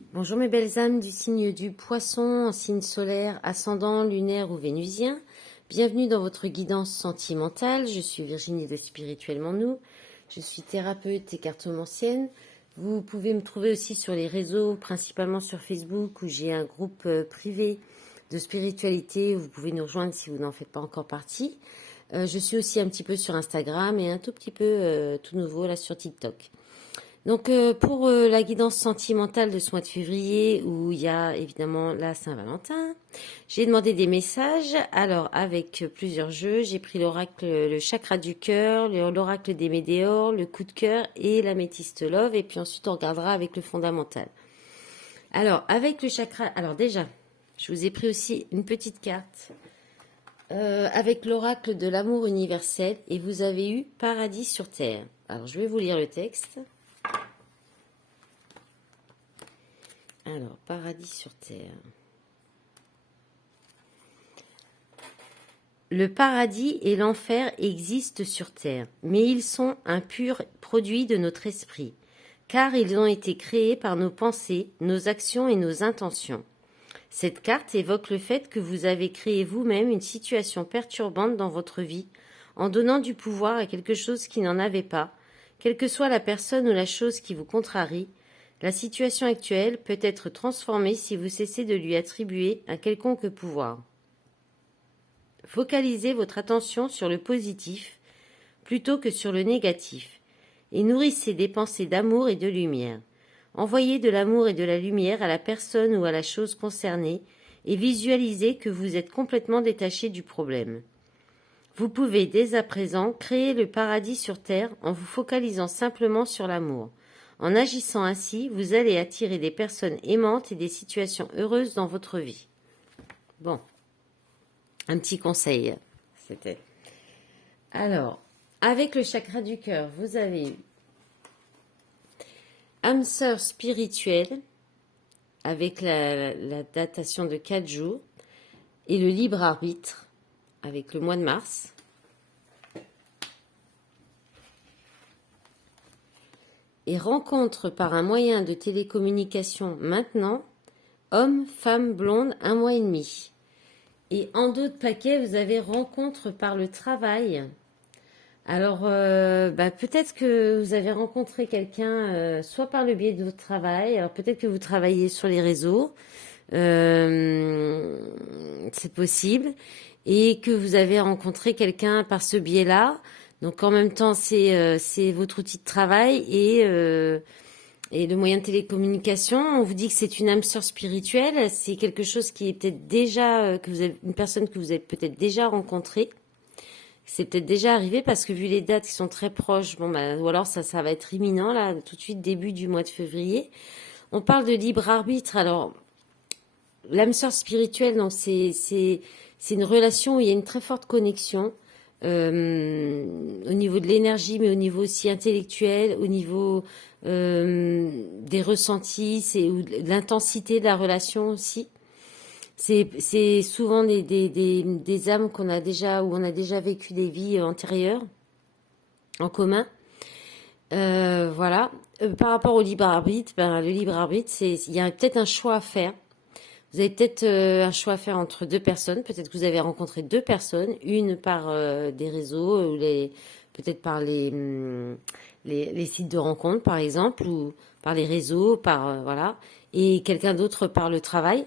Bonjour mes belles âmes du signe du Poisson, en signe solaire, ascendant, lunaire ou vénusien. Bienvenue dans votre guidance sentimentale. Je suis Virginie de Spirituellement Nous. Je suis thérapeute et cartomancienne. Vous pouvez me trouver aussi sur les réseaux, principalement sur Facebook, où j'ai un groupe privé de spiritualité. Vous pouvez nous rejoindre si vous n'en faites pas encore partie. Je suis aussi un petit peu sur Instagram et un tout petit peu tout nouveau là sur TikTok. Donc pour la guidance sentimentale de ce mois de février, où il y a évidemment la Saint-Valentin, j'ai demandé des messages. Alors avec plusieurs jeux, j'ai pris l'oracle, le chakra du cœur, l'oracle des météores, le coup de cœur et l'améthyste love. Et puis ensuite on regardera avec le fondamental. Alors avec le chakra, alors déjà, je vous ai pris aussi une petite carte avec l'oracle de l'amour universel et vous avez eu paradis sur terre. Alors je vais vous lire le texte. Alors, paradis sur terre. Le paradis et l'enfer existent sur terre, mais ils sont un pur produit de notre esprit, car ils ont été créés par nos pensées, nos actions et nos intentions. Cette carte évoque le fait que vous avez créé vous-même une situation perturbante dans votre vie, en donnant du pouvoir à quelque chose qui n'en avait pas, quelle que soit la personne ou la chose qui vous contrarie. La situation actuelle peut être transformée si vous cessez de lui attribuer un quelconque pouvoir. Focalisez votre attention sur le positif plutôt que sur le négatif et nourrissez des pensées d'amour et de lumière. Envoyez de l'amour et de la lumière à la personne ou à la chose concernée et visualisez que vous êtes complètement détaché du problème. Vous pouvez dès à présent créer le paradis sur terre en vous focalisant simplement sur l'amour. En agissant ainsi, vous allez attirer des personnes aimantes et des situations heureuses dans votre vie. Bon, un petit conseil, c'était. Alors, avec le chakra du cœur, vous avez eu âme sœur spirituelle, avec la datation de 4 jours, et le libre arbitre, avec le mois de mars. Et rencontre par un moyen de télécommunication maintenant, homme, femme, blonde, 1 mois et demi. Et en dos de paquet, vous avez rencontre par le travail. Alors, peut-être que vous avez rencontré quelqu'un, soit par le biais de votre travail, alors peut-être que vous travaillez sur les réseaux, c'est possible, et que vous avez rencontré quelqu'un par ce biais-là. Donc en même temps, c'est votre outil de travail et le moyen de télécommunication. On vous dit que c'est une âme sœur spirituelle. C'est quelque chose qui est peut-être déjà que vous avez une personne que vous avez peut-être déjà rencontrée. C'est peut-être déjà arrivé parce que vu les dates qui sont très proches, ou alors ça va être imminent là, tout de suite début du mois de février. On parle de libre arbitre. Alors l'âme sœur spirituelle, donc c'est une relation où il y a une très forte connexion. Au niveau de l'énergie, mais au niveau aussi intellectuel, au niveau des ressentis, ou de l'intensité de la relation aussi. C'est souvent des âmes qu'on a déjà, où on a déjà vécu des vies antérieures en commun. Voilà. Par rapport au libre arbitre, le libre arbitre, il y a peut-être un choix à faire. Vous avez peut-être un choix à faire entre 2 personnes. Peut-être que vous avez rencontré 2 personnes, une par des réseaux, ou peut-être par les sites de rencontres, par exemple, ou par les réseaux, voilà, et quelqu'un d'autre par le travail.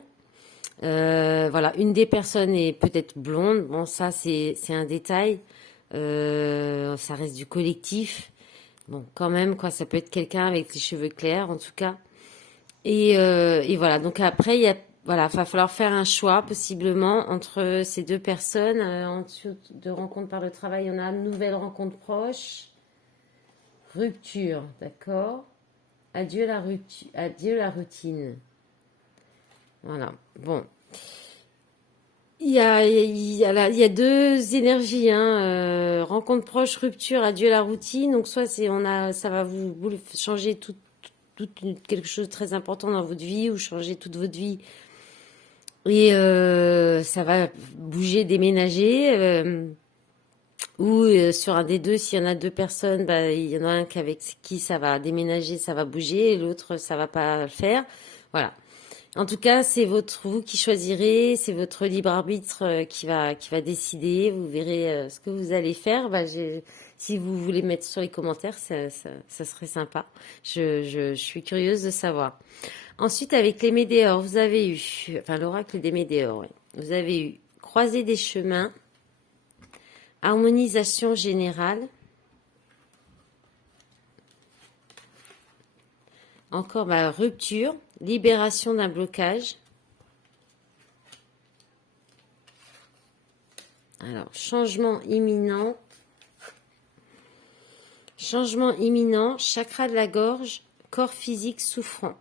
Voilà, une des personnes est peut-être blonde. Bon, ça c'est un détail. Ça reste du collectif. Bon, quand même, quoi, ça peut être quelqu'un avec les cheveux clairs, en tout cas. Et voilà. Donc après, voilà, va falloir faire un choix possiblement entre ces 2 personnes. Ensuite de rencontres par le travail, on a nouvelle rencontre proche, rupture, d'accord. Adieu la rupture, adieu la routine. Voilà. Bon. Il y a 2 énergies, hein. Rencontre proche, rupture, adieu la routine. Donc soit ça va vous changer quelque chose de très important dans votre vie ou changer toute votre vie. Et ça va bouger, déménager. Ou sur un des deux, s'il y en a 2 personnes, il y en a un avec qui ça va déménager, ça va bouger, et l'autre, ça va pas le faire. Voilà. En tout cas, c'est vous qui choisirez, c'est votre libre arbitre qui va décider. Vous verrez ce que vous allez faire. Si vous voulez mettre sur les commentaires, ça serait sympa. Je suis curieuse de savoir. Ensuite, avec les météores, vous avez eu, enfin l'oracle des météores, ouais. Vous avez eu croisée des chemins, harmonisation générale, encore rupture, libération d'un blocage. Alors, changement imminent, chakra de la gorge, corps physique souffrant.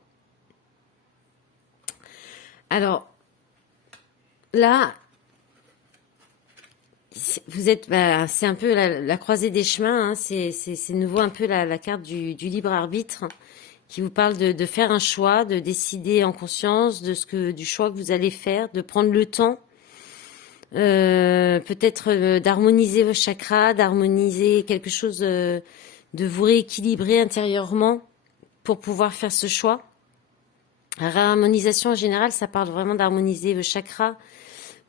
Alors, là, vous êtes, c'est un peu la croisée des chemins, hein, c'est nouveau un peu la carte du libre arbitre, hein, qui vous parle de faire un choix, de décider en conscience du choix que vous allez faire, de prendre le temps, peut-être d'harmoniser vos chakras, d'harmoniser quelque chose, de vous rééquilibrer intérieurement pour pouvoir faire ce choix. La réharmonisation en général, ça parle vraiment d'harmoniser vos chakras,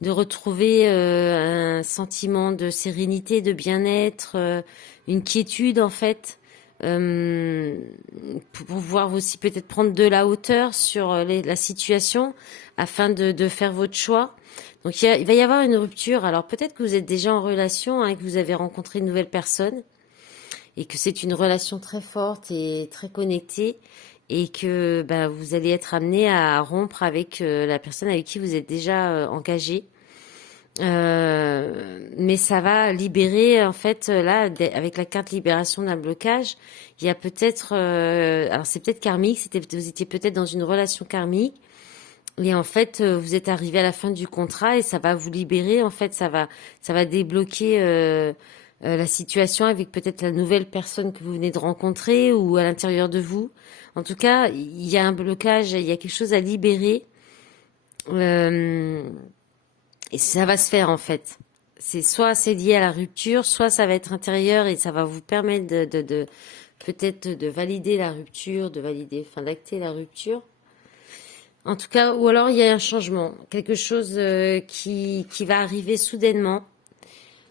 de retrouver un sentiment de sérénité, de bien-être, une quiétude en fait, pour pouvoir aussi peut-être prendre de la hauteur sur la situation afin de faire votre choix. Donc il va y avoir une rupture. Alors peut-être que vous êtes déjà en relation, hein, que vous avez rencontré une nouvelle personne et que c'est une relation très forte et très connectée et que vous allez être amené à rompre avec la personne avec qui vous êtes déjà engagé. Mais ça va libérer en fait là avec la carte libération d'un blocage. Il y a peut-être, alors c'est peut-être karmique, vous étiez peut-être dans une relation karmique et en fait vous êtes arrivé à la fin du contrat et ça va vous libérer. En fait, ça va débloquer la situation avec peut-être la nouvelle personne que vous venez de rencontrer ou à l'intérieur de vous. En tout cas, il y a un blocage, il y a quelque chose à libérer. Et ça va se faire en fait. C'est lié à la rupture, soit ça va être intérieur et ça va vous permettre de peut-être de valider la rupture, d'acter la rupture. En tout cas, ou alors il y a un changement, quelque chose qui va arriver soudainement.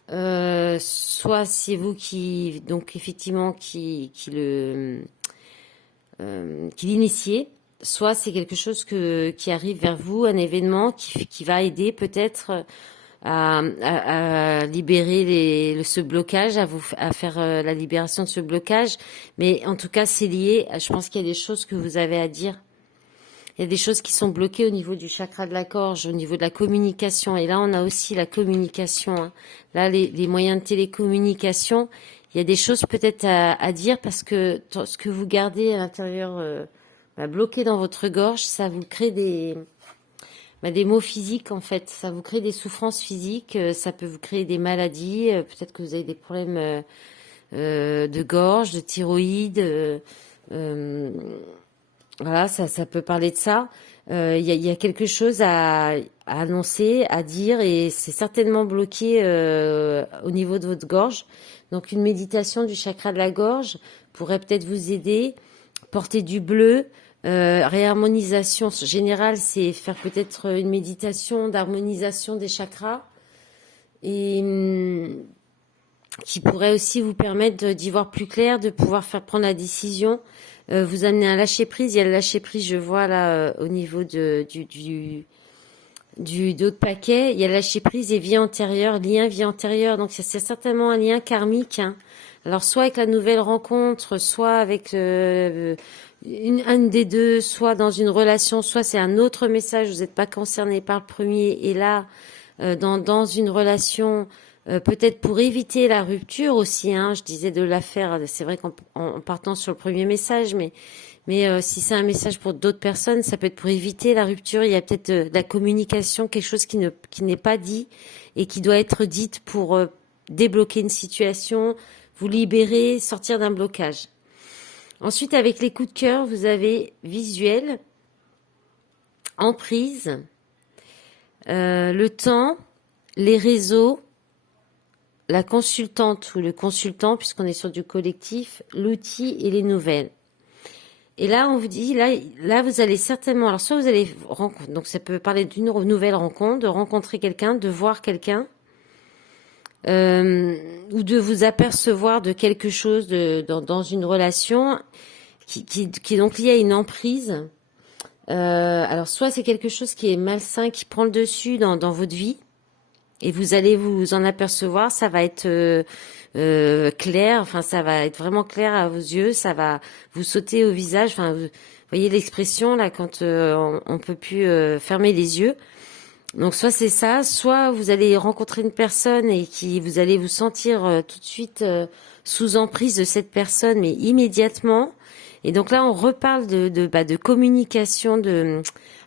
Soit c'est vous qui donc effectivement qui l'initiez, soit c'est quelque chose qui arrive vers vous, un événement qui va aider peut-être à libérer ce blocage, à faire la libération de ce blocage. Mais en tout cas, c'est lié. Je pense qu'il y a des choses que vous avez à dire. Il y a des choses qui sont bloquées au niveau du chakra de la gorge, au niveau de la communication. Et là, on a aussi la communication, hein. Là, les moyens de télécommunication, il y a des choses peut-être à dire parce que ce que vous gardez à l'intérieur bloqué dans votre gorge, ça vous crée des maux physiques en fait. Ça vous crée des souffrances physiques, ça peut vous créer des maladies. Peut-être que vous avez des problèmes de gorge, de thyroïde. Voilà, ça peut parler de ça. Il y a quelque chose à annoncer, à dire, et c'est certainement bloqué au niveau de votre gorge. Donc une méditation du chakra de la gorge pourrait peut-être vous aider. Porter du bleu, réharmonisation générale, c'est faire peut-être une méditation d'harmonisation des chakras et qui pourrait aussi vous permettre d'y voir plus clair, de pouvoir faire prendre la décision. Vous amener un lâcher prise. Il y a le lâcher prise, je vois là au niveau du d'autres paquets. Il y a le lâcher prise et vie antérieure, lien vie antérieure. Donc c'est certainement un lien karmique, hein. Alors soit avec la nouvelle rencontre, soit avec une des deux, soit dans une relation, soit c'est un autre message. Vous n'êtes pas concerné par le premier et là dans une relation. Peut-être pour éviter la rupture aussi, hein, je disais de la faire, c'est vrai qu'en partant sur le premier message, mais si c'est un message pour d'autres personnes, ça peut être pour éviter la rupture. Il y a peut-être de la communication, quelque chose qui n'est pas dit et qui doit être dite pour débloquer une situation, vous libérer, sortir d'un blocage. Ensuite, avec les coups de cœur, vous avez visuel, emprise, le temps, les réseaux, la consultante ou le consultant, puisqu'on est sur du collectif, l'outil et les nouvelles. Et là, on vous dit, là, vous allez certainement, alors soit vous allez rencontrer, donc ça peut parler d'une nouvelle rencontre, de rencontrer quelqu'un, de voir quelqu'un, ou de vous apercevoir de quelque chose dans une relation qui est donc liée à une emprise. Alors soit c'est quelque chose qui est malsain, qui prend le dessus dans votre vie, et vous allez vous en apercevoir, ça va être clair, enfin ça va être vraiment clair à vos yeux, ça va vous sauter au visage, enfin vous voyez l'expression là quand on peut plus fermer les yeux. Donc soit c'est ça, soit vous allez rencontrer une personne et vous allez vous sentir tout de suite sous emprise de cette personne, mais immédiatement. Et donc là on reparle de communication,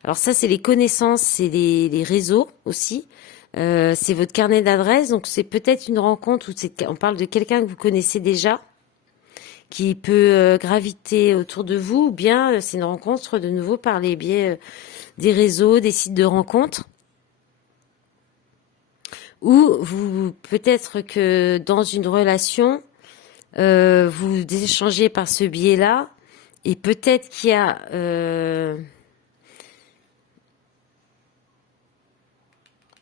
alors ça c'est les connaissances, c'est les réseaux aussi. C'est votre carnet d'adresses, donc c'est peut-être une rencontre où on parle de quelqu'un que vous connaissez déjà, qui peut graviter autour de vous, ou bien c'est une rencontre de nouveau par les biais des réseaux, des sites de rencontres, ou peut-être que dans une relation, vous échangez par ce biais-là, et peut-être qu'il y a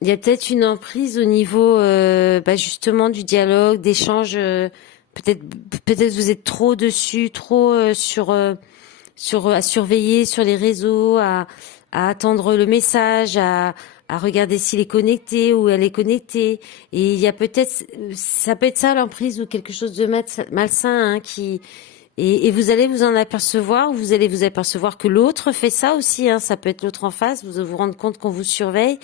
il y a peut-être une emprise au niveau justement du dialogue, d'échange. Peut-être vous êtes trop dessus, trop à surveiller sur les réseaux, à attendre le message, à regarder s'il est connecté ou elle est connectée. Et il y a peut-être, ça peut être ça l'emprise ou quelque chose de malsain qui. Et vous allez vous en apercevoir, ou vous allez vous apercevoir que l'autre fait ça aussi, hein, ça peut être l'autre en face, vous vous rendre compte qu'on vous surveille.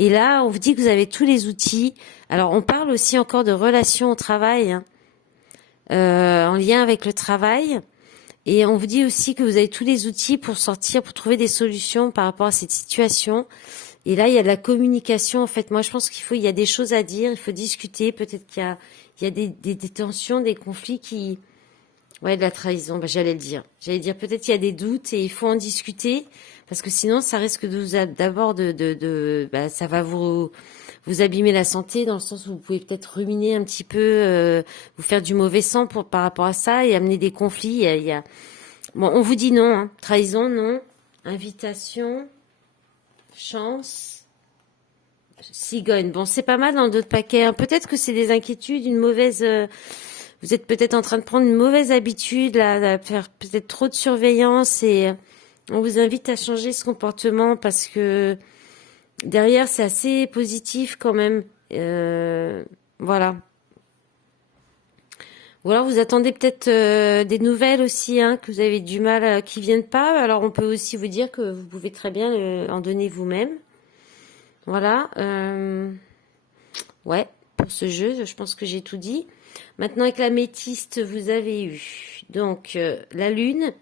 Et là, on vous dit que vous avez tous les outils. Alors, on parle aussi encore de relations au travail, hein, en lien avec le travail. Et on vous dit aussi que vous avez tous les outils pour sortir, pour trouver des solutions par rapport à cette situation. Et là, il y a de la communication. En fait, moi, je pense il y a des choses à dire, il faut discuter. Peut-être qu'il y a des tensions, des conflits qui... Ouais, de la trahison, j'allais le dire. J'allais dire peut-être qu'il y a des doutes et il faut en discuter parce que sinon ça risque de ça va vous abîmer la santé dans le sens où vous pouvez peut-être ruminer un petit peu, vous faire du mauvais sang par rapport à ça et amener des conflits. Bon, on vous dit non, hein. Trahison, non. Invitation, chance, cigogne. Bon, c'est pas mal dans d'autres paquets, hein. Peut-être que c'est des inquiétudes, une mauvaise... vous êtes peut-être en train de prendre une mauvaise habitude, là, à faire peut-être trop de surveillance et on vous invite à changer ce comportement parce que derrière, c'est assez positif quand même. Voilà. Ou alors vous attendez peut-être des nouvelles aussi, hein, que vous avez du mal, qui viennent pas. Alors on peut aussi vous dire que vous pouvez très bien en donner vous-même. Voilà. Ouais, pour ce jeu, je pense que j'ai tout dit. Maintenant, avec l'améthyste, vous avez eu donc la lune,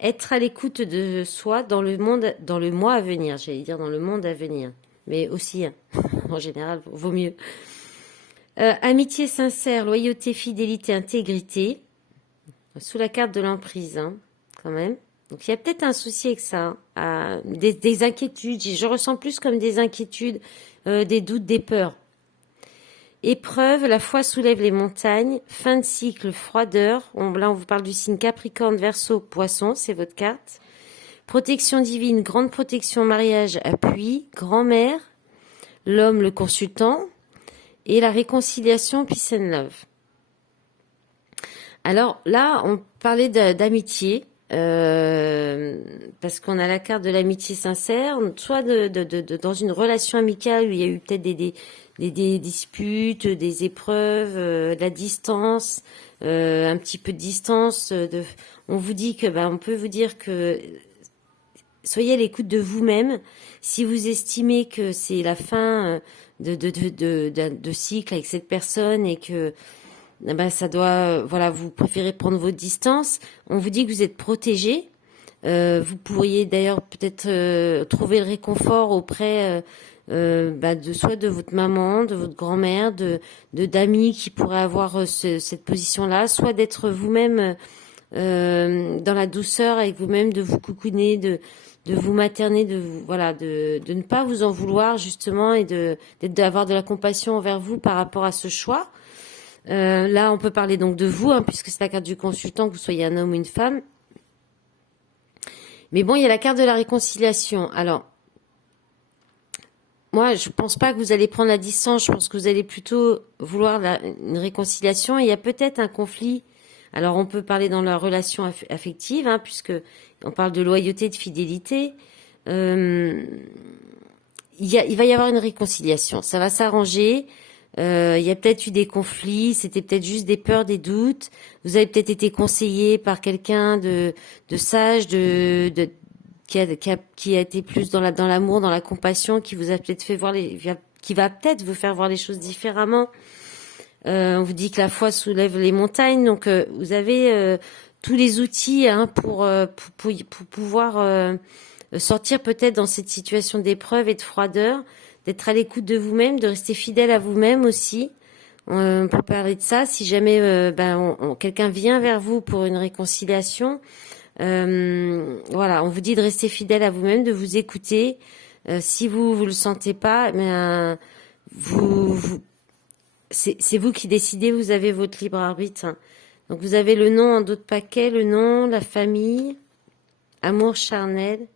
être à l'écoute de soi dans le mois à venir, j'allais dire dans le monde à venir, mais aussi, hein, en général, vaut mieux. Amitié sincère, loyauté, fidélité, intégrité, sous la carte de l'emprise, hein, quand même. Donc il y a peut-être un souci avec ça, hein, des inquiétudes, je ressens plus comme des inquiétudes, des doutes, des peurs. Épreuve, la foi soulève les montagnes. Fin de cycle, froideur. Là, on vous parle du signe Capricorne, Verseau, Poisson, c'est votre carte. Protection divine, grande protection, mariage, appui. Grand-mère, l'homme, le consultant. Et la réconciliation, peace and love. Alors là, on parlait d'amitié. Parce qu'on a la carte de l'amitié sincère, soit dans une relation amicale où il y a eu peut-être des disputes, des épreuves, de la distance, un petit peu de distance. On vous dit que, on peut vous dire que soyez à l'écoute de vous-même. Si vous estimez que c'est la fin de cycle avec cette personne et que ça doit, vous préférez prendre votre distance. On vous dit que vous êtes protégé. Vous pourriez d'ailleurs peut-être trouver le réconfort auprès soit de votre maman, de votre grand-mère, d'amis qui pourraient avoir cette position-là, soit d'être vous-même dans la douceur avec vous-même, de vous coucouner, de vous materner, de ne pas vous en vouloir justement et d'avoir de la compassion envers vous par rapport à ce choix. Là, on peut parler donc de vous, hein, puisque c'est la carte du consultant, que vous soyez un homme ou une femme. Mais bon, il y a la carte de la réconciliation. Alors, moi, je pense pas que vous allez prendre la distance. Je pense que vous allez plutôt vouloir une réconciliation. Il y a peut-être un conflit. Alors, on peut parler dans la relation affective, hein, puisque on parle de loyauté, de fidélité. Il va y avoir une réconciliation. Ça va s'arranger. Il y a peut-être eu des conflits. C'était peut-être juste des peurs, des doutes. Vous avez peut-être été conseillé par quelqu'un de sage, qui a été plus dans l'amour, dans la compassion, qui vous a peut-être fait voir qui va peut-être vous faire voir les choses différemment. On vous dit que la foi soulève les montagnes, donc vous avez tous les outils, hein, pour pouvoir sortir peut-être dans cette situation d'épreuve et de froideur, d'être à l'écoute de vous-même, de rester fidèle à vous-même aussi. On peut parler de ça. Si jamais quelqu'un vient vers vous pour une réconciliation, voilà, on vous dit de rester fidèle à vous-même, de vous écouter. Si vous le sentez pas, mais c'est vous qui décidez. Vous avez votre libre arbitre, hein. Donc vous avez le nom en d'autres paquets, le nom, la famille, amour charnel.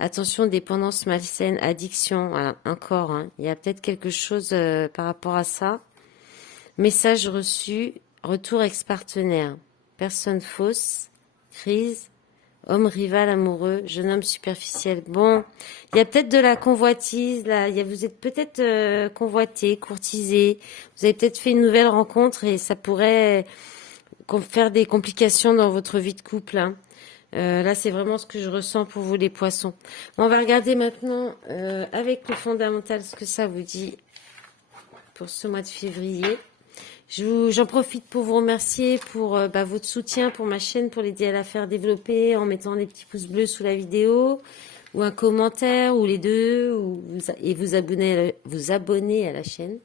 Attention, dépendance malsaine, addiction, voilà, encore. Hein. Il y a peut-être quelque chose par rapport à ça. Message reçu, retour ex-partenaire, personne fausse, crise, homme rival amoureux, jeune homme superficiel. Bon, il y a peut-être de la convoitise, là. Vous êtes peut-être convoité, courtisé. Vous avez peut-être fait une nouvelle rencontre et ça pourrait faire des complications dans votre vie de couple, hein. Là, c'est vraiment ce que je ressens pour vous, les poissons. On va regarder maintenant avec le fondamental ce que ça vous dit pour ce mois de février. J'en profite pour vous remercier pour votre soutien pour ma chaîne, pour l'aider à la faire développer en mettant des petits pouces bleus sous la vidéo ou un commentaire ou les deux et vous abonner à la chaîne.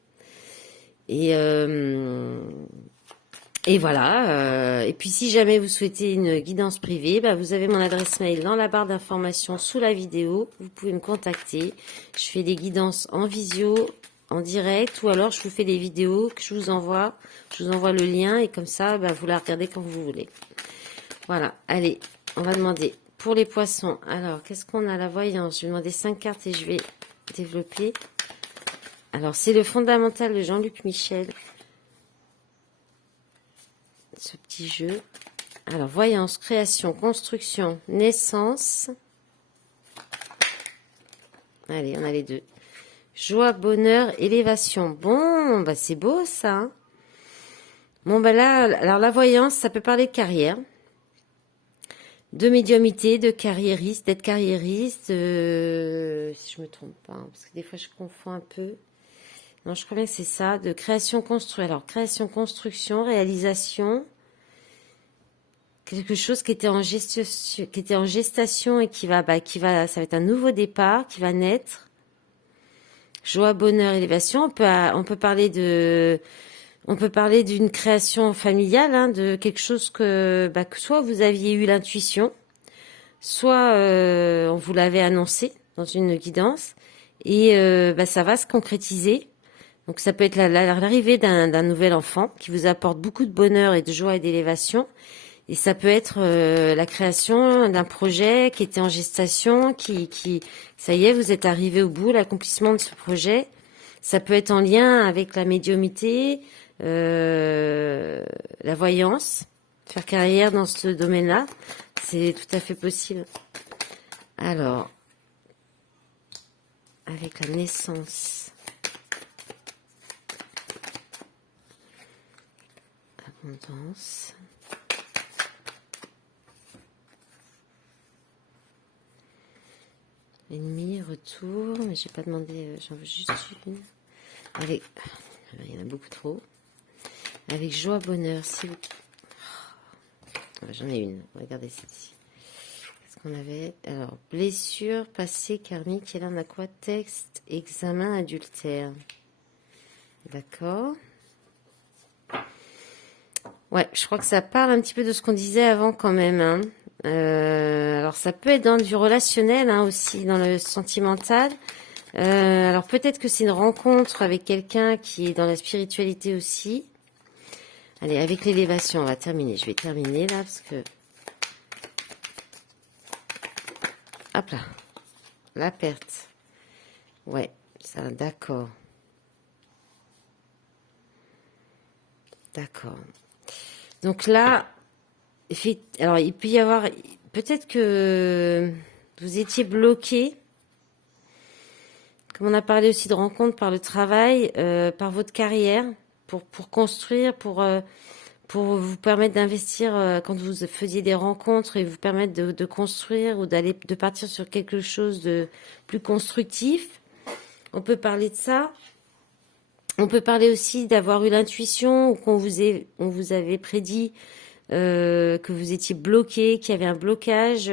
Et voilà. Et puis si jamais vous souhaitez une guidance privée, vous avez mon adresse mail dans la barre d'informations sous la vidéo. Vous pouvez me contacter. Je fais des guidances en visio, en direct, ou alors je vous fais des vidéos que je vous envoie. Je vous envoie le lien et comme ça, vous la regardez quand vous voulez. Voilà. Allez, on va demander pour les poissons. Alors, qu'est-ce qu'on a? La voyance. Je vais demander 5 cartes et je vais développer. Alors, c'est le fondamental de Jean-Luc Michel. Ce petit jeu. Alors, voyance, création, construction, naissance. Allez, on a les deux. Joie, bonheur, élévation. Bon, c'est beau ça. Hein. Bon, là, alors la voyance, ça peut parler de carrière, de médiumité, de carriériste, d'être carriériste. Si je me trompe pas, hein, parce que des fois je confonds un peu. Non, je crois bien que c'est ça, de création, construction. Alors, création, construction, réalisation. Quelque chose qui était en gestation et qui va, ça va être un nouveau départ, qui va naître. Joie, bonheur, élévation. On peut parler d'une création familiale, hein, de quelque chose que soit vous aviez eu l'intuition, soit on vous l'avait annoncé dans une guidance, et ça va se concrétiser. Donc ça peut être l'arrivée d'un nouvel enfant qui vous apporte beaucoup de bonheur et de joie et d'élévation. Et ça peut être la création d'un projet qui était en gestation, ça y est, vous êtes arrivé au bout, l'accomplissement de ce projet. Ça peut être en lien avec la médiumité, la voyance, faire carrière dans ce domaine-là. C'est tout à fait possible. Alors, avec la naissance, abondance. Ennemi, retour, mais j'ai pas demandé, j'en veux juste une. Avec, il y en a beaucoup trop. Avec joie, bonheur, si vous... J'en ai une, regardez celle-ci. Qu'est-ce qu'on avait? Alors, blessure, passé, karmique, et là on a quoi? Texte, examen, adultère. D'accord. Ouais, je crois que ça parle un petit peu de ce qu'on disait avant quand même, hein. Alors ça peut être dans du relationnel, hein, aussi, dans le sentimental. Alors peut-être que c'est une rencontre avec quelqu'un qui est dans la spiritualité aussi. Allez, avec l'élévation, on va terminer. Je vais terminer là parce que hop là. La perte. Ouais, ça, d'accord. D'accord. Donc là, alors il peut y avoir, peut-être que vous étiez bloqué, comme on a parlé aussi de rencontres par le travail, par votre carrière, pour construire, pour vous permettre d'investir quand vous faisiez des rencontres et vous permettre de construire ou de partir sur quelque chose de plus constructif. On peut parler de ça. On peut parler aussi d'avoir eu l'intuition ou on vous avait prédit que vous étiez bloqué, qu'il y avait un blocage.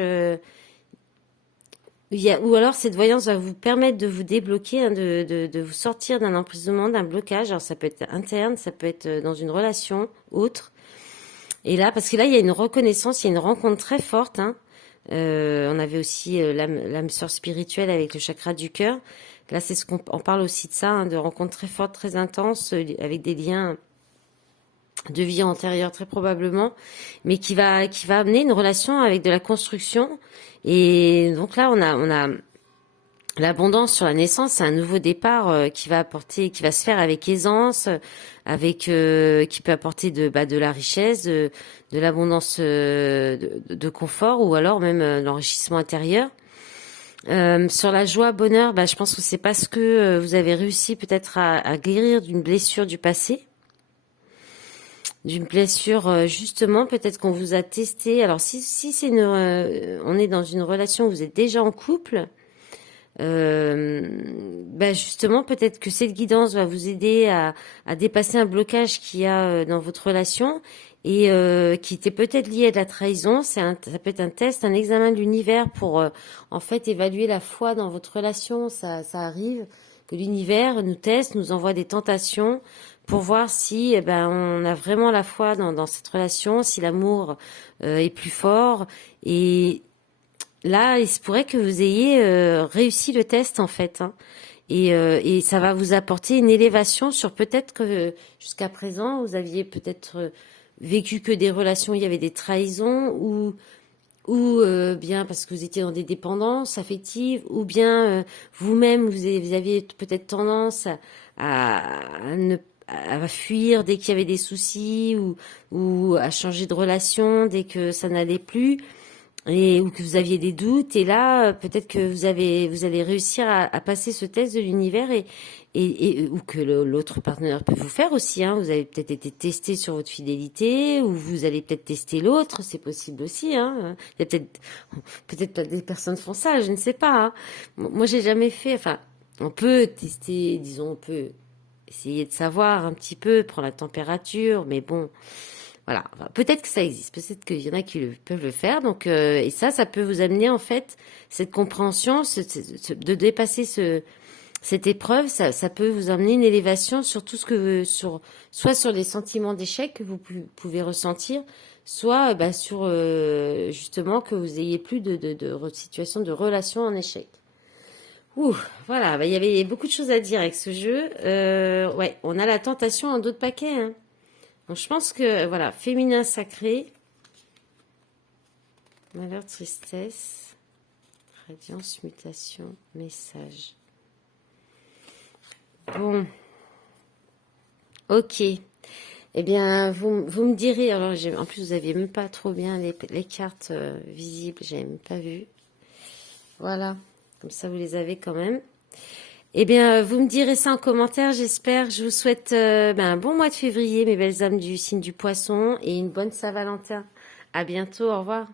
Ou alors cette voyance va vous permettre de vous débloquer, hein, de vous sortir d'un emprisonnement, d'un blocage. Alors ça peut être interne, ça peut être dans une relation autre. Et là, parce que là, il y a une reconnaissance, il y a une rencontre très forte. Hein. On avait aussi l'âme sœur spirituelle avec le chakra du cœur. Là, c'est ce qu'on parle aussi de ça, hein, de rencontres très fortes, très intenses, avec des liens de vie antérieure très probablement, mais qui va amener une relation avec de la construction. Et donc là, on a l'abondance sur la naissance, c'est un nouveau départ qui va se faire avec aisance, avec qui peut apporter de la richesse, de l'abondance, de confort, ou alors même l'enrichissement intérieur. Sur la joie, bonheur, je pense que c'est parce que vous avez réussi peut-être à guérir d'une blessure du passé. D'une blessure, justement, peut-être qu'on vous a testé. Alors si c'est on est dans une relation où vous êtes déjà en couple, justement, peut-être que cette guidance va vous aider à dépasser un blocage qu'il y a dans votre relation et qui était peut-être lié à de la trahison. Ça peut être un test, un examen de l'univers pour en fait évaluer la foi dans votre relation. Ça arrive que l'univers nous teste, nous envoie des tentations pour voir si on a vraiment la foi dans cette relation, si l'amour est plus fort. Et là, il se pourrait que vous ayez réussi le test en fait, hein. Et ça va vous apporter une élévation sur peut-être que jusqu'à présent vous aviez peut-être vécu que des relations où il y avait des trahisons ou bien parce que vous étiez dans des dépendances affectives, ou bien vous-même vous aviez peut-être tendance à fuir dès qu'il y avait des soucis ou à changer de relation dès que ça n'allait plus. Ou que vous aviez des doutes, et là peut-être que vous allez réussir à passer ce test de l'univers ou que l'autre partenaire peut vous faire aussi, hein. Vous avez peut-être été testé sur votre fidélité, ou vous allez peut-être tester l'autre, c'est possible aussi, hein. Il y a peut-être pas des personnes font ça, je ne sais pas, hein. Moi j'ai jamais fait, enfin on peut tester, disons, on peut essayer de savoir un petit peu, prendre la température, mais bon. Voilà, enfin, peut-être que ça existe, peut-être qu'il y en a qui peuvent le faire. Donc, et ça peut vous amener en fait cette compréhension, de dépasser cette épreuve. Ça peut vous amener une élévation sur tout ce que soit sur les sentiments d'échec que vous pouvez ressentir, soit sur justement que vous ayez plus de situation de relation en échec. Ouh, voilà, il y avait beaucoup de choses à dire avec ce jeu. Ouais, on a la tentation en d'autres paquets, hein. Donc, je pense que, voilà, féminin sacré, malheur, tristesse, radiance, mutation, message. Bon. Ok. Eh bien, vous me direz, alors en plus vous aviez même pas trop bien les cartes visibles, j'avais même pas vu. Voilà, comme ça vous les avez quand même. Eh bien, vous me direz ça en commentaire, j'espère. Je vous souhaite un bon mois de février, mes belles âmes du signe du poisson, et une bonne Saint-Valentin. À bientôt, au revoir.